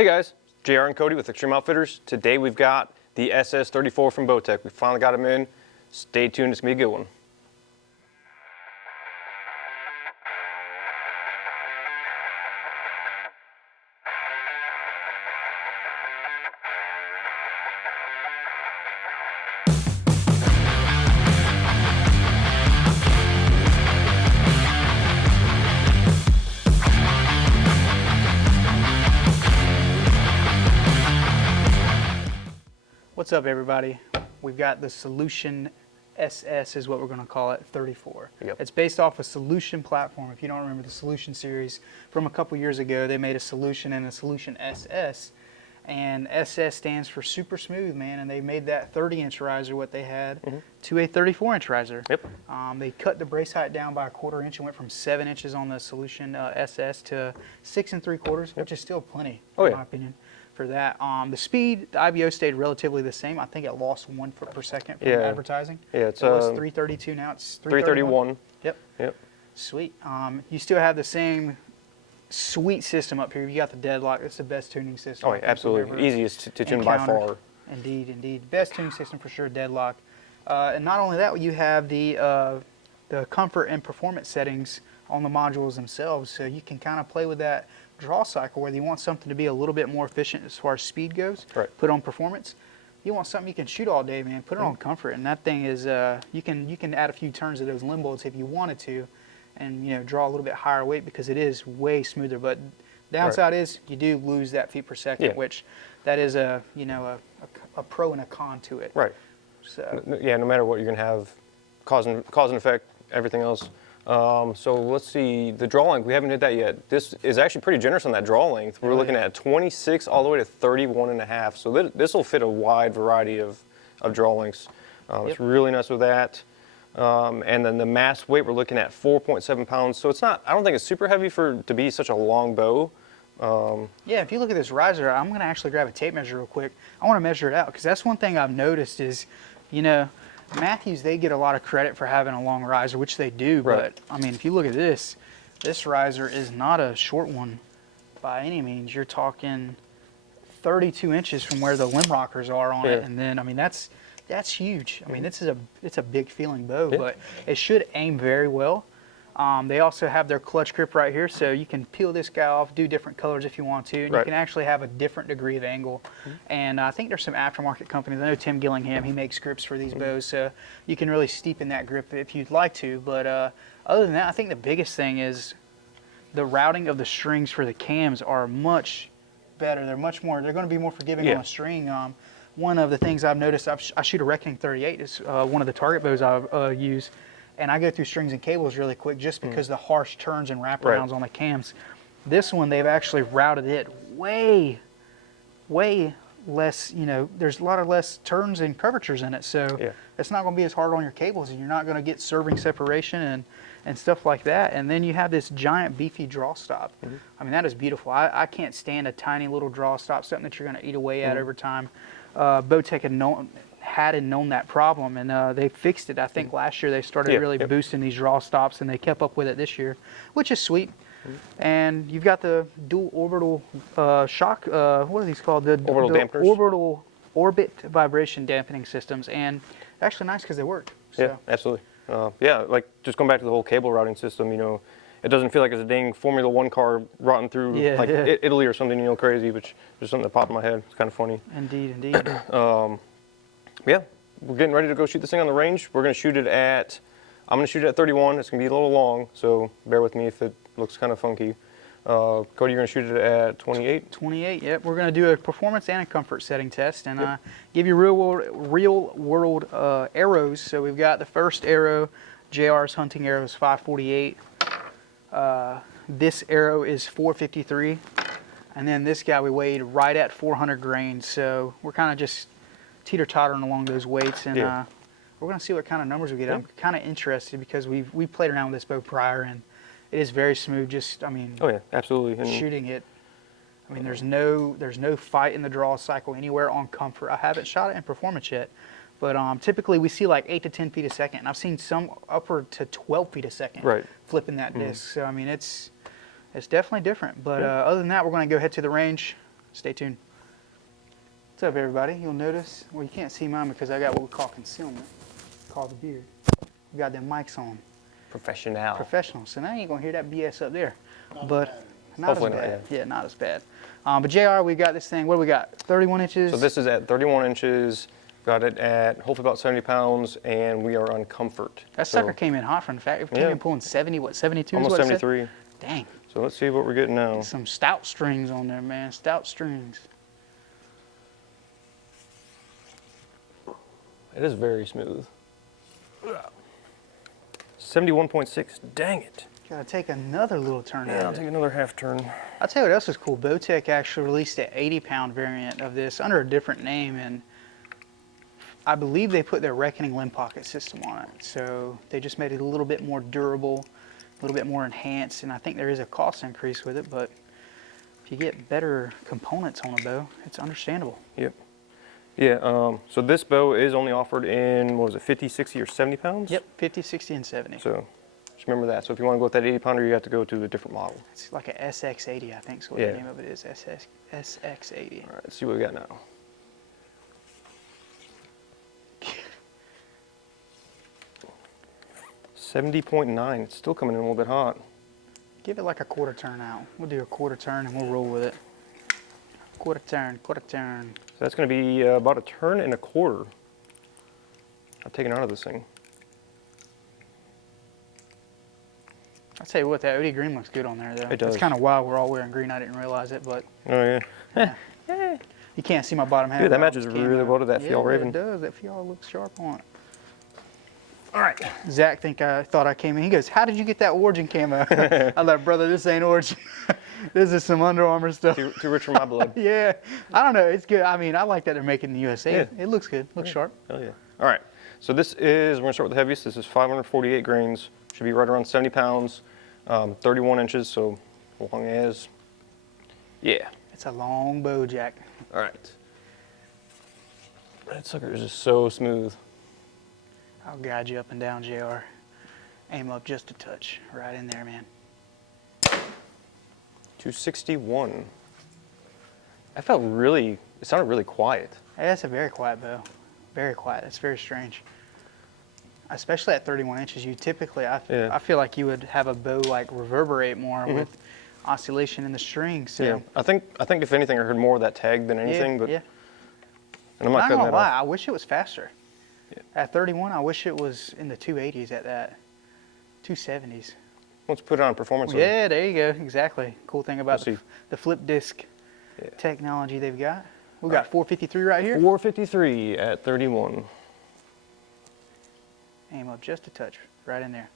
Hey guys, JR and Cody with Extreme Outfitters. Today we've got the SS34 from Bowtech. We finally got them in. Stay tuned, it's gonna be a good one. What's up, everybody? We've got the Solution SS is what we're going to call it, 34. Yep. It's based off a Solution platform. If you don't remember the Solution series from a couple years ago, they made a Solution and a Solution SS. And SS stands for super smooth, man. And they made that 30-inch riser, what they had, to a 34-inch riser. Yep. They cut the brace height down by 1/4 inch and went from 7 inches on the Solution SS to 6 3/4, which is still plenty, in my opinion. For that, the speed, the IBO stayed relatively the same. I think it lost 1 foot per second from advertising. Yeah, it was 332. Now it's 331. Yep. Sweet. You still have the same sweet system up here. You got the deadlock. It's the best tuning system. Oh, yeah, absolutely. Easiest to tune by far. Indeed. Best tuning system for sure. Deadlock. And not only that, you have the comfort and performance settings on the modules themselves, so you can kind of play with that draw cycle, whether you want something to be a little bit more efficient as far as speed goes, put on performance. You want something you can shoot all day, man, put it on comfort, and that thing is you can add a few turns of those limb bolts if you wanted to, and draw a little bit higher weight because it is way smoother. But downside is you do lose that feet per second, which that is a pro and a con to it. Right. So yeah, no matter what, you're gonna have cause and effect, everything else. So let's see, the draw length, we haven't hit that yet. This is actually pretty generous on that draw length. We're looking at 26 all the way to 31.5. So this will fit a wide variety of draw lengths. It's really nice with that. And then the mass weight, we're looking at 4.7 pounds. So it's not, I don't think it's super heavy to be such a long bow. Yeah, if you look at this riser, I'm going to actually grab a tape measure real quick. I want to measure it out because that's one thing I've noticed is, Matthews, they get a lot of credit for having a long riser, which they do, but I mean, if you look at this riser is not a short one by any means. You're talking 32 inches from where the limb rockers are on it, and then I mean that's huge. I mean, it's a big feeling bow, but it should aim very well. They also have their clutch grip right here, so you can peel this guy off, do different colors if you want to, and you can actually have a different degree of angle. And I think there's some aftermarket companies. I know Tim Gillingham, he makes grips for these bows, so you can really steepen that grip if you'd like to. But other than that, I think the biggest thing is the routing of the strings for the cams are much better. They're going to be more forgiving on a string. One of the things I've noticed, I shoot a Reckoning 38. It's one of the target bows I use. And I go through strings and cables really quick just because the harsh turns and wraparounds on the cams. This one, they've actually routed it way less, there's a lot of less turns and curvatures in it. So it's not going to be as hard on your cables, and you're not going to get serving separation and stuff like that. And then you have this giant beefy draw stop. I mean, that is beautiful. I can't stand a tiny little draw stop, something that you're going to eat away at over time. Bowtech had known that problem, and they fixed it. I think last year they started really boosting these draw stops, and they kept up with it this year, which is sweet. And you've got the dual orbital shock, what are these called? The dampeners. Orbital orbit vibration dampening systems, and actually nice because they work. So. Yeah, absolutely. Like just going back to the whole cable routing system, it doesn't feel like it's a dang Formula One car rotting through Italy or something, crazy, which is something that popped in my head. It's kind of funny. Indeed. Yeah, we're getting ready to go shoot this thing on the range. We're going to shoot it I'm going to shoot it at 31. It's going to be a little long, so bear with me if it looks kind of funky. Cody, you're going to shoot it at 28? 28, yep. We're going to do a performance and a comfort setting test and give you real world arrows. So we've got the first arrow, JR's hunting arrow is 548. This arrow is 453. And then this guy we weighed right at 400 grains. So we're kind of just teeter-tottering along those weights, and we're going to see what kind of numbers we get. I'm kind of interested because we played around with this bow prior, and it is very smooth. Just, I mean, absolutely. And shooting it, I mean, there's no fight in the draw cycle anywhere on comfort. I haven't shot it in performance yet, but typically we see like 8 to 10 feet a second, and I've seen some upward to 12 feet a second flipping that disc. So I mean, it's definitely different. But other than that, we're going to go head to the range, Stay tuned. What's up, everybody? You'll notice, well, you can't see mine because I got what we call concealment, called the beard. We got them mics on. Professional. So now you ain't gonna hear that BS up there. But not as bad. Yeah, not as bad. But JR, we got this thing. What do we got? 31 inches. So this is at 31 inches. Got it at hopefully about 70 pounds, and we are on comfort. That sucker came in hot from the factory. It came in pulling 70, what, 72? Almost 73. Dang. So let's see what we're getting now. Some stout strings on there, man. Stout strings. It is very smooth. 71.6. Dang it. Gotta take another little turn Yeah, I'll take another half turn. I'll tell you what else is cool. Bowtech actually released an 80-pound variant of this under a different name, and I believe they put their Reckoning limb pocket system on it. So they just made it a little bit more durable, a little bit more enhanced, and I think there is a cost increase with it, but if you get better components on a bow, it's understandable. Yep. Yeah, so this bow is only offered in, what was it, 50, 60, or 70 pounds? Yep, 50, 60, and 70. So just remember that. So if you want to go with that 80 pounder, you have to go to a different model. It's like a SX80, I think is what the name of it is, SX80. All right, let's see what we got now. $70.9. It's still coming in a little bit hot. Give it like a quarter turn out. We'll do a quarter turn and we'll roll with it. Quarter turn, quarter turn. So that's going to be about a turn and a quarter. I've taken out of this thing. I'll tell you what, that OD green looks good on there, though. It does. It's kind of wild we're all wearing green. I didn't realize it, but Oh, yeah. you can't see my bottom half. Dude, that matches really well to that Fjall Raven. It does. That Fjall looks sharp on it. All right. Zach thought I came in. He goes, how did you get that Origin camo? I'm like, brother, this ain't Origin. This is some Under Armour stuff. Too rich for my blood. Yeah. I don't know. It's good. I mean, I like that they're making it in the USA. Yeah. It looks good. Looks sharp. Oh, yeah. All right. So this is, we're going to start with the heaviest. This is 548 grains. Should be right around 70 pounds, 31 inches, so long as. Yeah. It's a long bow, Jack. All right. That sucker is just so smooth. I'll guide you up and down, JR. Aim up just a touch. Right in there, man. 261. That felt really, it sounded really quiet. Hey, that's a very quiet bow. Very quiet. It's very strange. Especially at 31 inches, you typically, I feel like you would have a bow like reverberate more with oscillation in the string. So yeah, I think if anything, I heard more of that tag than anything. But yeah. And I'm not gonna cutting that lie, off. I wish it was faster. Yeah. At 31, I wish it was in the 280s at that, 270s. Let's put it on performance. Yeah, there you go. Exactly. Cool thing about Let's the flip disc technology they've got. We got 453 right here. 453 at 31. Aim up just a touch, right in there.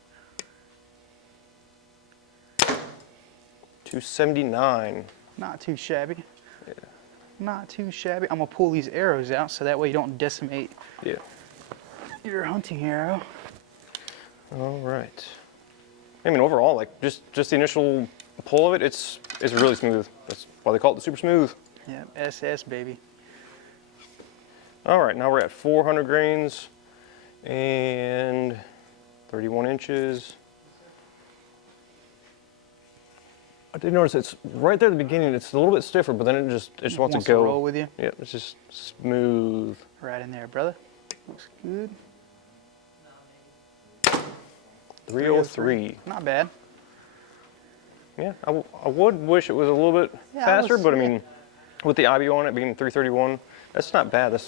279. Not too shabby. Yeah. Not too shabby. I'm gonna pull these arrows out so that way you don't decimate your hunting arrow. All right. I mean, overall, like just the initial pull of it, it's really smooth. That's why they call it the super smooth. Yep, SS baby. All right, now we're at 400 grains and 31 inches. I did notice it's right there at the beginning. It's a little bit stiffer, but then it just wants to go. Roll with you. Yeah, it's just smooth. Right in there, brother. Looks good. 303. Not bad. Yeah, I would wish it was a little bit faster, but I mean, with the IBO on it being 331, that's not bad.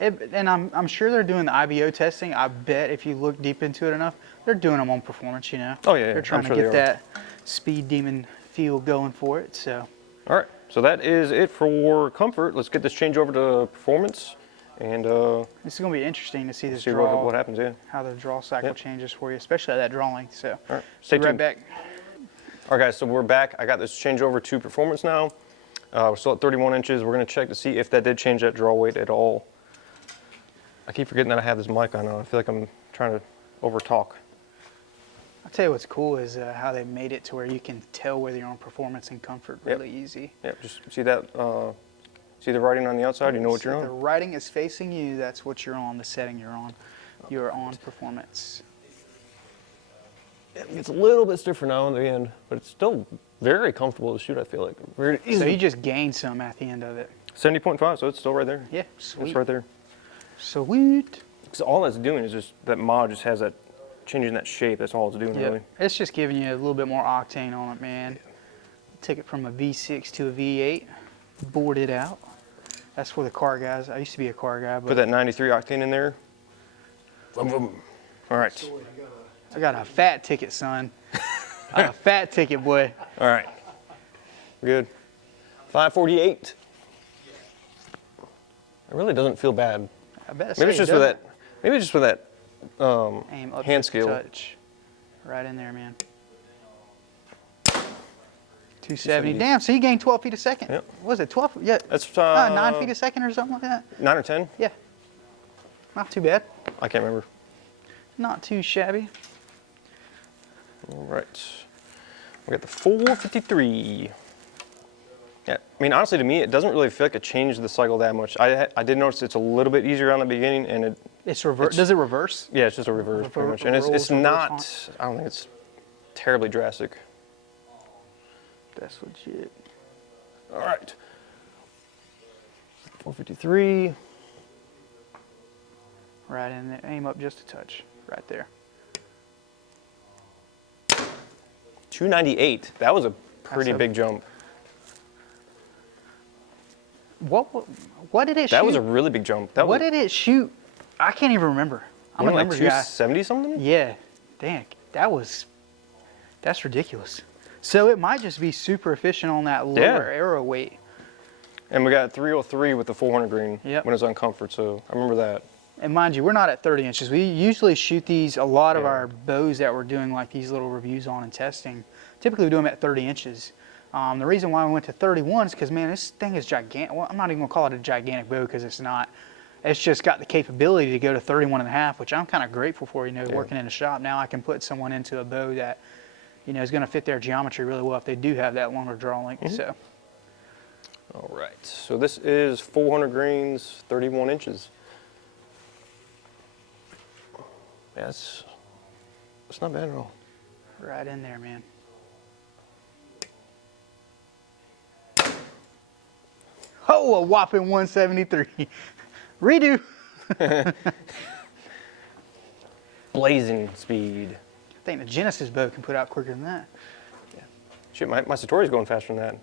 And I'm sure they're doing the IBO testing. I bet if you look deep into it enough, they're doing them on performance, you know. Oh yeah, they're trying to get that speed demon feel going for it. So. All right, so that is it for comfort. Let's get this change over to performance, and this is going to be interesting to see this see draw. what happens. Yeah. How the draw cycle changes for you, especially at that draw length. So. All right, stay tuned. Right back. All right, guys, so we're back. I got this change over to performance now. We're still at 31 inches. We're going to check to see if that did change that draw weight at all. I keep forgetting that I have this mic on now. I feel like I'm trying to over talk. I'll tell you what's cool is how they made it to where you can tell whether you're on performance and comfort really easy. Yep, just see that, see the writing on the outside, you know what you're on. The writing is facing you, that's what you're on, the setting you're on. You're on performance. It's a little bit stiffer now in the end, but it's still very comfortable to shoot, I feel like. Very easy. So you just gained some at the end of it. 70.5, so it's still right there. Yeah, sweet. It's right there. Sweet. Because all that's doing is just, that mod just has that, changing that shape, that's all it's doing, really. It's just giving you a little bit more octane on it, man. Take it from a V6 to a V8, board it out. That's for the car guys. I used to be a car guy. But put that 93 octane in there. Vroom, vroom. All right. I got a fat ticket, son. A fat ticket, boy. All right. Good. 548. It really doesn't feel bad. I bet Maybe it's just with that. Maybe it's just with that aim up hand just a skill. touch. Right in there, man. 270. Damn, so you gained 12 feet a second. Yep. What was it 12? Yeah. That's 9 feet a second or something like that? 9 or 10? Yeah. Not too bad. I can't remember. Not too shabby. All right. We got the 453. Yeah, I mean, honestly, to me, it doesn't really feel like it changed the cycle that much. I did notice it's a little bit easier on the beginning, and It's reverse. Does it reverse? yeah, it's just a reverse pretty much, and it's not. I don't think it's terribly drastic. That's legit. All right. 453. Right in there. Aim up just a touch. Right there. 298. That was a pretty That's a- big jump. What did it shoot? That was a really big jump. That What was, did it shoot? I can't even remember. I'm a like numbers guy. 270 something? Yeah. Dang. That's ridiculous. So it might just be super efficient on that lower arrow weight. And we got 303 with the 400 grain Yep. when it's on comfort, so I remember that. And mind you, we're not at 30 inches. We usually shoot these, a lot of our bows that we're doing like these little reviews on and testing, typically we do them at 30 inches. The reason why we went to 31 is because, man, this thing is gigantic. Well, I'm not even going to call it a gigantic bow because it's not. It's just got the capability to go to 31 and a half, which I'm kind of grateful for, you know, working in a shop. Now I can put someone into a bow that, you know, is going to fit their geometry really well if they do have that longer draw length. So. All right, so this is 400 grains, 31 inches. Yeah, it's not bad at all. Right in there, man. Oh, a whopping 173. Redo. Blazing speed. I think the Genesis bow can put out quicker than that. Shit, my Satori's going faster than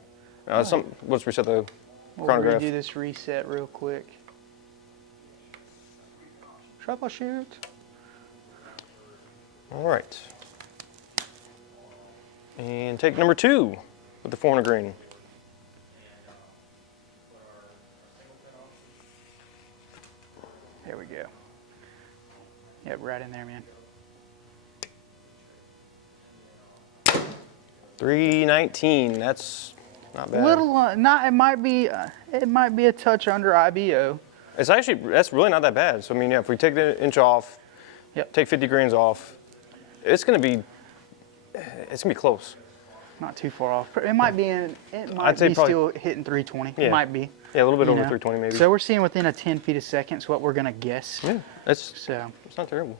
that. Let's reset the We'll chronograph. redo this reset real quick. Troubleshoot. All right. And take number 2 with the 400 grain. There we go. Yep, right in there, man. 319. That's not bad. Little, not. It might be a touch under IBO. That's really not that bad. So I mean, yeah, if we take the inch off, take 50 grains off, it's gonna be close. Not too far off. It might be in. It might I'd say be probably- still hitting 320. Yeah. It might be. Yeah, a little bit you over know. 320 maybe. So we're seeing within a 10 feet a second. Is what we're gonna guess. Yeah, it's So. not terrible.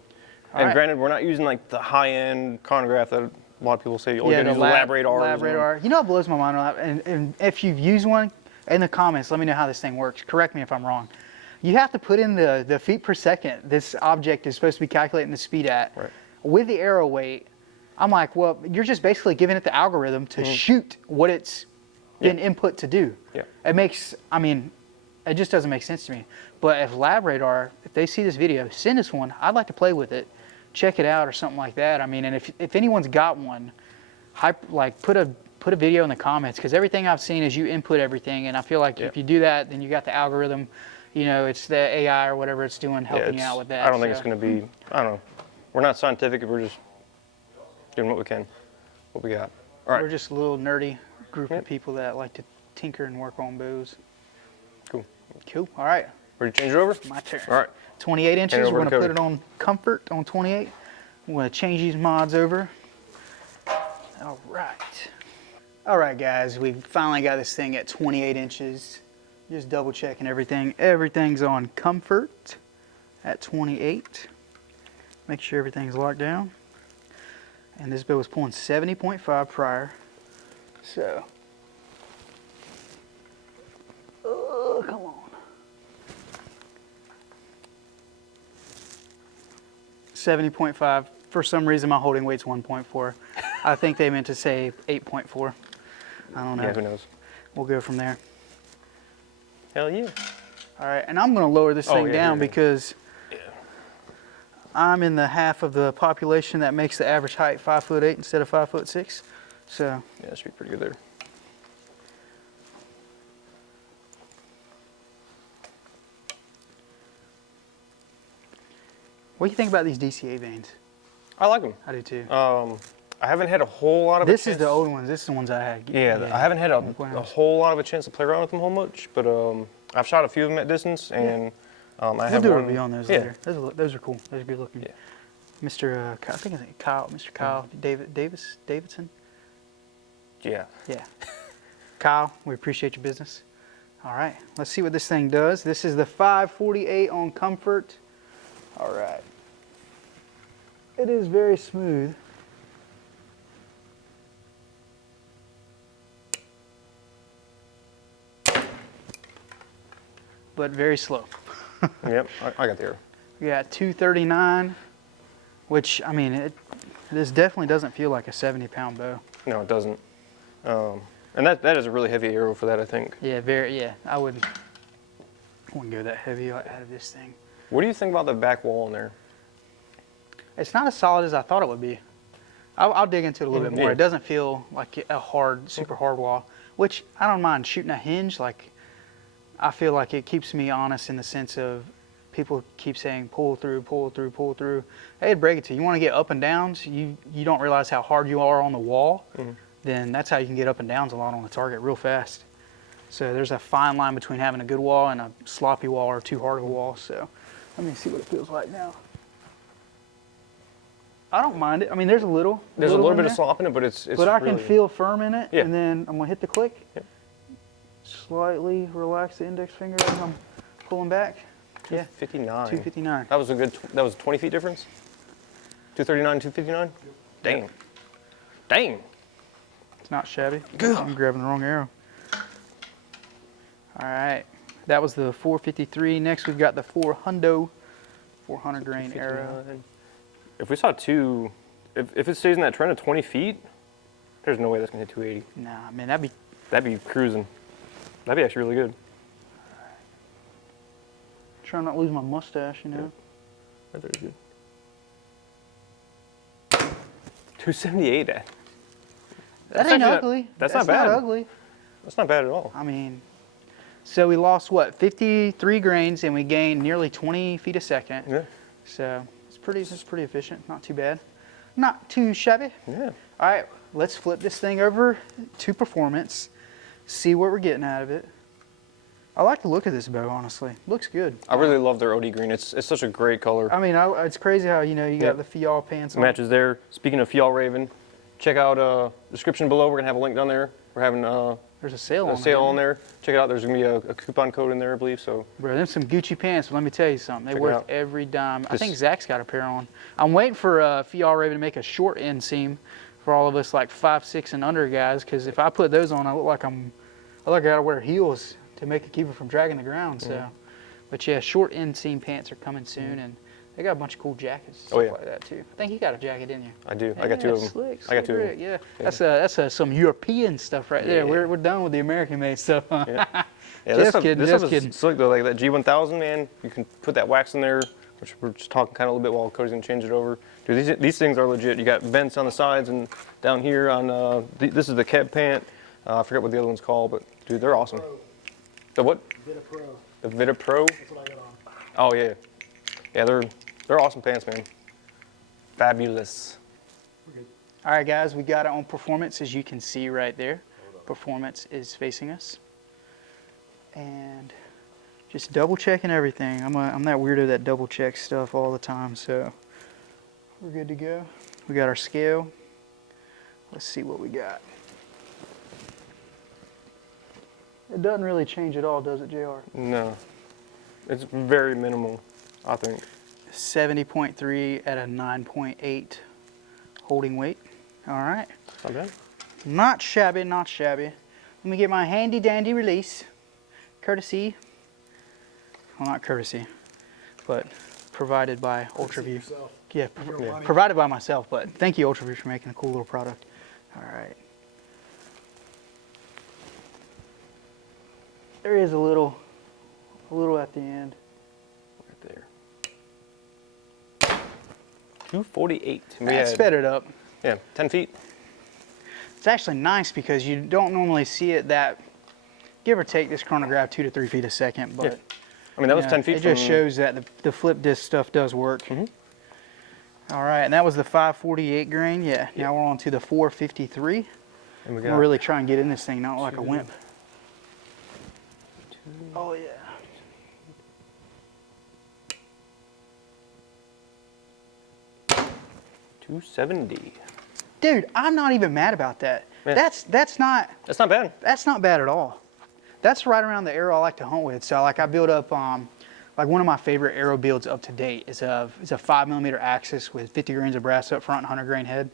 All And right. granted, we're not using like the high-end chronograph that a lot of people say, oh, Yeah, you're the gonna use the Labradar. Labradar. You know what blows my mind on that? And if you've used one, in the comments, let me know how this thing works. Correct me if I'm wrong. You have to put in the feet per second this object is supposed to be calculating the speed at. Right. With the arrow weight, I'm like, well, you're just basically giving it the algorithm to shoot what it's been input to do. Yeah. It makes, I mean, it just doesn't make sense to me. But if Labradar, if they see this video, send us one. I'd like to play with it, check it out or something like that. I mean, and if anyone's got one, put a video in the comments, because everything I've seen is you input everything, and I feel like if you do that, then you got the algorithm, you know, it's the AI or whatever it's doing helping you out with that. I don't think it's going to be, I don't know. We're not scientific, we're just doing what we can, what we got. All right. We're just a little nerdy group of people that like to tinker and work on bows. Cool. Cool. All right. Ready to change it over? My turn. All right. 28 inches. Hand it We're over going to to put it on comfort on 28. We're going to change these mods over. All right. All right, guys. We finally got this thing at 28 inches. Just double checking everything. Everything's on comfort at 28. Make sure everything's locked down. And this bow was pulling 70.5 prior. So, oh, come on. 70.5. For some reason, my holding weight's 1.4. I think they meant to say 8.4. I don't know. Yeah, who knows? We'll go from there. Hell yeah. All right, and I'm going to lower this thing yeah, down here. because I'm in the half of the population that makes the average height 5'8" instead of 5'6". So Yeah, that should be pretty good there. what do you think about these DCA vanes? I like them. I do too. I haven't had a whole lot of This a is chance. the old ones. This is the ones I had. Yeah, I haven't had a Wow. whole lot of a chance to play around with them whole much, but I've shot a few of them at distance, and I We'll have do a one. review on those yeah. later. Those are cool. Those are good looking. Yeah. Mr. I think it's Kyle. Mr. Kyle Davidson. Yeah. Yeah. Kyle, we appreciate your business. All right, let's see what this thing does. This is the 548 on comfort. All right. It is very smooth. But very slow. Yep, I got the arrow. We got 239, which, I mean, this definitely doesn't feel like a 70-pound bow. No, it doesn't. And that is a really heavy arrow for that, I think. Yeah, I wouldn't go that heavy out of this thing. What do you think about the back wall in there? It's not as solid as I thought it would be. I'll dig into it a little bit more. Yeah. It doesn't feel like a hard, super hard wall, which I don't mind shooting a hinge. Like, I feel like it keeps me honest in the sense of people keep saying pull through, pull through, pull through. Hey, break it to you. You want to get up and downs, you don't realize how hard you are on the wall, then that's how you can get up and downs a lot on the target real fast. So there's a fine line between having a good wall and a sloppy wall or too hard of a wall. So let me see what it feels like now. I don't mind it. I mean, there's a little There's a in little bit there, of slop in it, but it's but I can really, feel firm in it. Yeah. And then I'm gonna hit the click. Yeah. Slightly relax the index finger as I'm pulling back. Yeah, 59. 259. That was that was a 20 feet difference? 239, 259? Dang. Dang. It's not shabby. I'm grabbing the wrong arrow. All right, that was the 453. Next we've got the 400 grain arrow. If we saw if it stays in that trend of 20 feet, there's no way that's gonna hit 280. Nah, man, That'd be cruising. That'd be actually really good. trying not to lose my mustache, you know. That's very good. 278. That That's ain't actually ugly. that's not bad. Not ugly. That's not bad at all. I mean, so we lost what, 53 grains, and we gained nearly 20 feet a second. Yeah. So it's pretty efficient. Not too bad. Not too shabby. Yeah. All right, let's flip this thing over to performance. See what we're getting out of it. I like the look of this bow, honestly. Looks good. I really love their OD green. It's such a great color. I mean, it's crazy how, you know, you got the Fial pants on. Matches there. Speaking of Fial Raven, check out description below. We're gonna have a link down there. We're having There's a sale a on sale there. on there. Check it out. There's gonna be a coupon code in there, I believe. So Bro, them some Gucci pants, but let me tell you something. They're Check it worth out. every dime. I This- think Zach's got a pair on. I'm waiting for Fial Raven to make a short end seam for all of us like 5'6" and under guys, because if I put those on, I look like I gotta wear heels to keep it from dragging the ground. So, but yeah, short end seam pants are coming soon, and they got a bunch of cool jackets, stuff like that too. I think you got a jacket, didn't you? I do. I got two of them. Slick, I got two of slick, them. yeah. That's some European stuff right there. Yeah. We're done with the American made stuff. Huh? Yeah. Yeah, Just stuff, kidding, this just stuff kidding. is slick though. Like that G1000, man. You can put that wax in there, which we're just talking kind of a little bit while Cody's gonna change it over. Dude, these things are legit. You got vents on the sides and down here on. This is the Keb pant. I forget what the other one's called, but dude, they're awesome. The what? Vita Pro. The Vita Pro. That's what I got on. Oh yeah, yeah. They're awesome pants, man. Fabulous. We're good. All right, guys, we got it on performance, as you can see right there. Performance is facing us. And just double checking everything. I'm that weirdo that double checks stuff all the time, so we're good to go. We got our scale. Let's see what we got. It doesn't really change at all, does it, JR? No, it's very minimal, I think. 70.3 at a 9.8 holding weight. All right. Not bad. Not shabby, not shabby. Let me get my handy dandy release. Courtesy, well, not courtesy, but provided by Ultraview. Yeah, provided by myself, but thank you Ultraview for making a cool little product. All right. There is a little at the end. Right there. 248. I sped it up. Yeah, 10 feet. It's actually nice because you don't normally see it that, give or take, this chronograph 2 to 3 feet a second, but yeah. I mean, that was 10 feet. It just shows that the flip disc stuff does work. All right, and that was the 548 grain. Yeah, now we're on to the 453. And we We'll really try and get in this thing, not like a wimp. Oh yeah. $270. Dude, I'm not even mad about that. Yeah. That's not bad. That's not bad at all. That's right around the arrow I like to hunt with. So like I build up like one of my favorite arrow builds up to date is a 5mm Axis with 50 grains of brass up front and 100 grain head.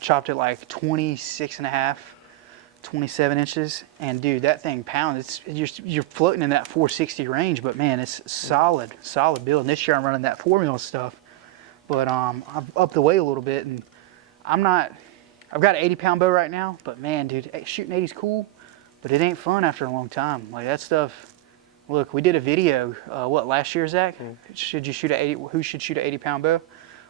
Chopped it like 26 and a half, 27 inches. And dude, that thing pounds. You're floating in that 460 range, but man, it's solid build. And this year I'm running that 4mm stuff. But I've upped the weight a little bit, and I've got an 80-pound bow right now, but man, dude, shooting 80's cool, but it ain't fun after a long time. Like that stuff, look, we did a video, what, last year, Zach? Should you shoot a 80, who should shoot an 80-pound bow?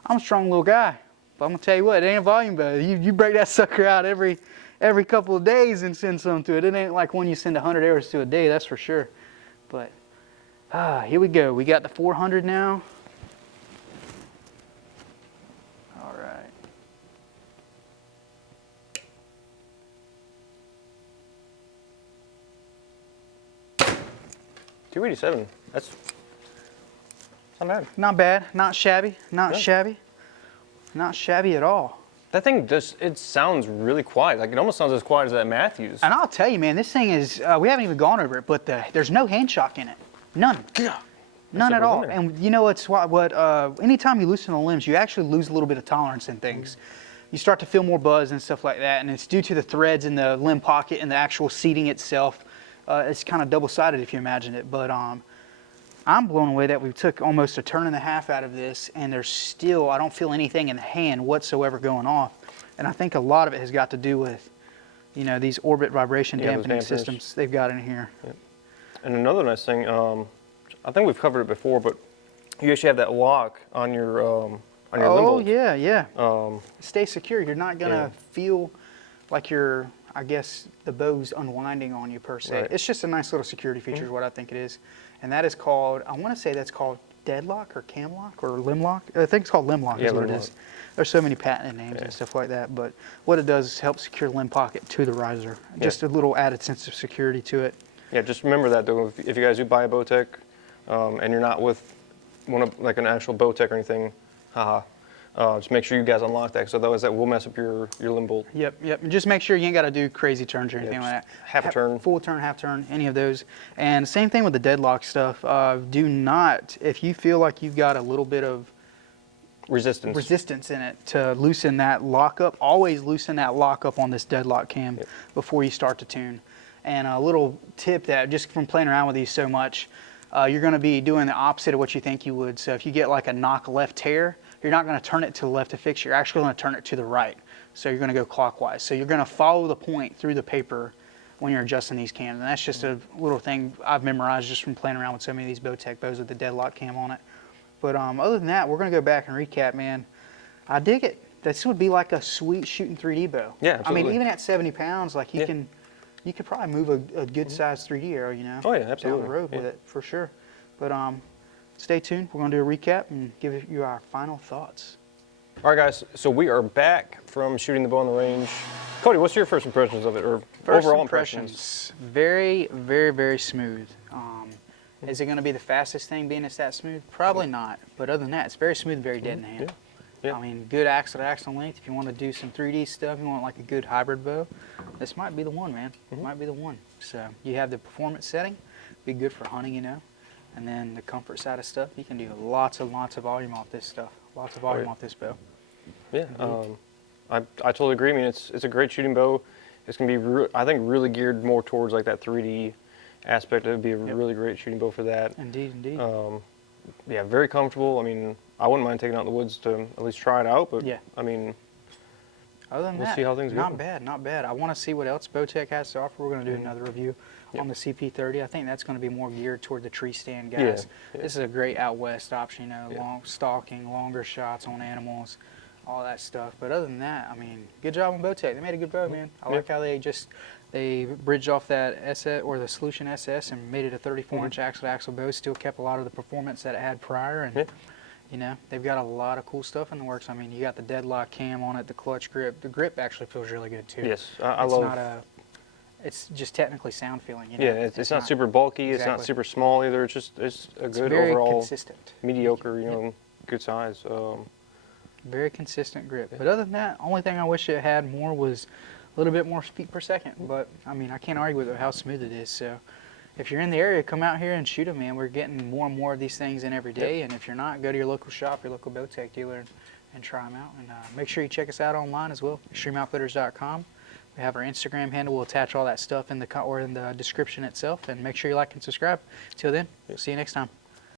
I'm a strong little guy, but I'm gonna tell you what, it ain't a volume bow. You break that sucker out every couple of days and send some to it. It ain't like when you send 100 arrows to a day, that's for sure. But, here we go. We got the 400 now. All right. 287. That's not bad. Not bad. Not shabby. Not Yeah. shabby. Not shabby at all. That thing it sounds really quiet. Like it almost sounds as quiet as that Matthews. And I'll tell you, man, this thing is, we haven't even gone over it, but there's no hand shock in it. None. None at all. And you know, it's anytime you loosen the limbs, you actually lose a little bit of tolerance in things. You start to feel more buzz and stuff like that, and it's due to the threads in the limb pocket and the actual seating itself. It's kind of double-sided if you imagine it, but I'm blown away that we took almost a turn and a half out of this, and there's still, I don't feel anything in the hand whatsoever going off. And I think a lot of it has got to do with, you know, these orbit vibration dampening systems they've got in here. Yep. And another nice thing, I think we've covered it before, but you actually have that lock on your limb bolt. Yeah, yeah. Stay secure. You're not gonna feel like you're, I guess, the bow's unwinding on you per se. Right. It's just a nice little security feature is what I think it is. And that is called, I want to say that's called deadlock or cam lock or limb lock. I think it's called limb lock is what it is. There's so many patented names and stuff like that, but what it does is help secure limb pocket to the riser. Just a little added sense of security to it. Yeah, just remember that though, if you guys do buy a Bowtech and you're not with like an actual Bowtech or anything, just make sure you guys unlock that, because otherwise that will mess up your limb bolt. Yep, yep. And just make sure you ain't got to do crazy turns or anything like that. Half a turn. Full turn, half turn, any of those. And same thing with the deadlock stuff. Do not, if you feel like you've got a little bit of resistance in it, to loosen that lockup, always loosen that lockup on this deadlock cam before you start to tune. And a little tip that just from playing around with these so much, you're going to be doing the opposite of what you think you would. So if you get like a knock left tear, you're not going to turn it to the left to fix it. You're actually going to turn it to the right. So you're going to go clockwise. So you're going to follow the point through the paper when you're adjusting these cams. And that's just a little thing I've memorized just from playing around with so many of these Bowtech bows with the deadlock cam on it. But other than that, we're going to go back and recap, man. I dig it. This would be like a sweet shooting 3D bow. Yeah, absolutely. I mean, even at 70 pounds, like you could probably move a good sized 3D arrow, you know, absolutely. down the road with it for sure. But stay tuned. We're going to do a recap and give you our final thoughts. All right, guys. So we are back from shooting the bow on the range. Cody, what's your first impressions of it, or overall impressions? Very, very, very smooth. Is it going to be the fastest thing being it's that smooth? Probably not. But other than that, it's very smooth, very dead in the hand. I mean, good axle length. If you want to do some 3D stuff, you want like a good hybrid bow, this might be the one, man. It might be the one. So you have the performance setting, be good for hunting, you know. And then the comfort side of stuff, you can do lots and lots of volume off this stuff. Lots of volume off this bow. Yeah. I totally agree. I mean, it's a great shooting bow. It's gonna be, I think, really geared more towards like that 3D aspect. It would be a really great shooting bow for that. Indeed, indeed. Yeah, very comfortable. I mean, I wouldn't mind taking it out in the woods to at least try it out. But Yeah. I mean, Other than we'll that, see how things go. not bad, not bad. I want to see what else Bowtech has to offer. We're going to do another review on the CP30. I think that's going to be more geared toward the tree stand guys. This is a great out west option, you know, long stalking, longer shots on animals, all that stuff. But other than that, I mean, good job on Bowtech. They made a good bow, man. I like how they bridged off that SS or the Solution SS and made it a 34-inch axle-to-axle bow. Still kept a lot of the performance that it had prior, and you know, they've got a lot of cool stuff in the works. I mean, you got the deadlock cam on it, the clutch grip. The grip actually feels really good too. Yes, I love. It's just technically sound feeling. You know? Yeah, it's not super bulky. It's not super small either. It's a good very overall, consistent, mediocre, you know, good size. Very consistent grip. But other than that, only thing I wish it had more was a little bit more feet per second. But I mean, I can't argue with how smooth it is. So if you're in the area, come out here and shoot them, man. We're getting more and more of these things in every day. And if you're not, go to your local shop, your local Bowtech dealer, and try them out. And make sure you check us out online as well, extremeoutfitters.com. We have our Instagram handle. We'll attach all that stuff in the description itself. And make sure you like and subscribe. Till then, see you next time.